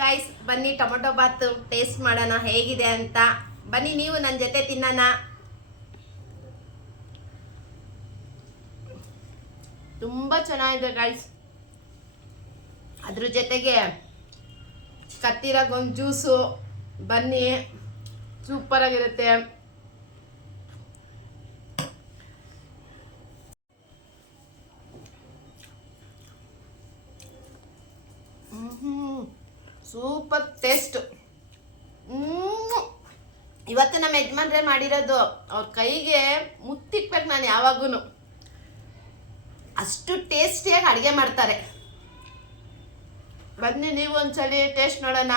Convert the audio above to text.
Guys, ಬನ್ನಿ tomato Baat taste ಮಾಡೋಣ ಹೇಗಿದೆ ಅಂತ. ಬನ್ನಿ ನೀವು ನನ್ನ ಜೊತೆ ತಿನ್ನೋಣ. ತುಂಬ ಚೆನ್ನಾಗಿದೆ ಗಾಯ್ಸ್. ಅದ್ರ ಜೊತೆಗೆ ಕತ್ತಿರಾಗೊಂದು ಜ್ಯೂಸು. ಬನ್ನಿ, ಸೂಪರ್ ಆಗಿರುತ್ತೆ. Super taste. ಇವತ್ತು ನಮ್ಮ ಯಜಮಾನ್ರೆ ಮಾಡಿರೋದು. ಅವ್ರ ಕೈಗೆ ಮುತ್ತಿಕ್ಬೇಕು ನಾನು ಯಾವಾಗೂ. ಅಷ್ಟು ಟೇಸ್ಟಿಯಾಗಿ ಅಡುಗೆ ಮಾಡ್ತಾರೆ. ಬನ್ನಿ ನೀವು ಒಂದ್ಸಲಿ ಟೇಸ್ಟ್ ನೋಡೋಣ.